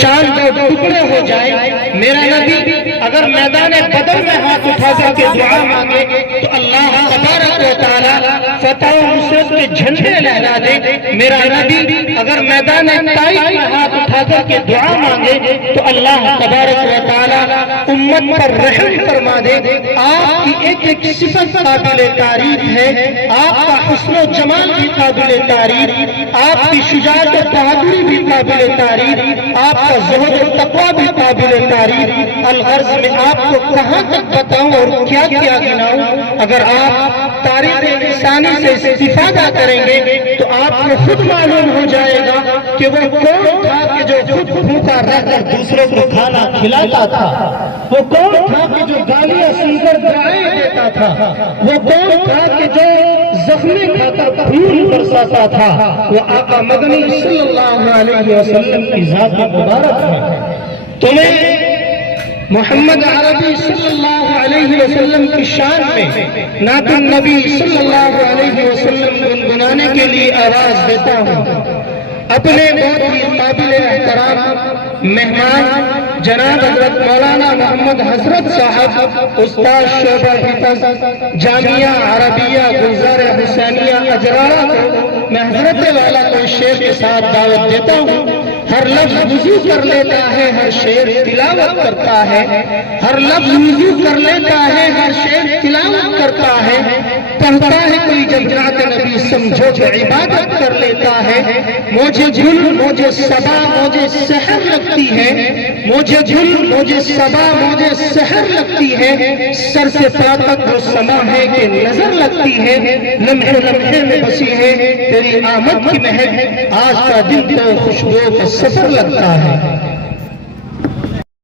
چاند دو ٹکڑے ہو جائے، میرا نبی اگر میدان بدر میں ہاتھ اٹھا کر کے دعا مانگے تو اللہ تبارک و تعالی فتح و نصرت کے جھنڈے لہرا دے۔ میرا نبی اگر میدان طائف میں ہاتھ اٹھا کر کے دعا مانگے تو اللہ تبارک و تعالی امت پر رحم فرما دے۔ آپ کی ایک ایک صفت قابل تعریف ہے، آپ کا حسن و جمال بھی قابل تعریف، آپ کی شجاعت و بہادری بھی قابل تعریف، آپ کا زہد و تقوی بھی قابل تعریف۔ الغرض میں آپ کو کہاں تک بتاؤں اور کیا کیا گناؤں؟ اگر آپ تاریخ انسانی سے استفادہ کریں گے تو آپ کو خود معلوم ہو جائے گا کہ وہ کون تھا کہ جو خود بھوکا رہ کر دوسروں کو کھانا کھلاتا تھا، وہ کون تھا کہ جو گالیاں سن کر دعائیں دیتا تھا، وہ کون تھا کہ جو زخمی کھا کر خون برساتا تھا۔ وہ آقا مدنی صلی اللہ علیہ وسلم کی ذات مبارک ہے۔ تمہیں محمد عربی صلی اللہ علیہ وسلم کی شان میں نعت النبی صلی اللہ علیہ وسلم گنگنانے کے لیے آواز دیتا ہوں۔ اپنے بہت ہی قابل احترام مہمان جناب حضرت مولانا محمد حضرت صاحب استاد شعبہ حفظ جامعہ عربیہ گلزار حسینیہ اجرارہ کو میں حضرت والا کو شعر کے ساتھ دعوت دیتا ہوں۔ ہر لفظ وضو کر لیتا ہے، ہر شعر تلاوت کرتا ہے، ہر لفظ وضو کر لیتا ہے، ہر شعر تلاوت کرتا ہے، پڑھتا ہے کوئی جب نعت نبی سمجھو کہ عبادت کر لیتا ہے۔ مجھے جھل مجھے صبا مجھے سحر لگتی ہے، مجھے جھل مجھے صبا مجھے سحر لگتی ہے، سر سے پا تک وہ سما ہے کہ نظر لگتی ہے، لمحے لمحے میں بسی ہے تیری آمد کی مہک، آج کا دن تو خوشبو کا سفر لگتا ہے۔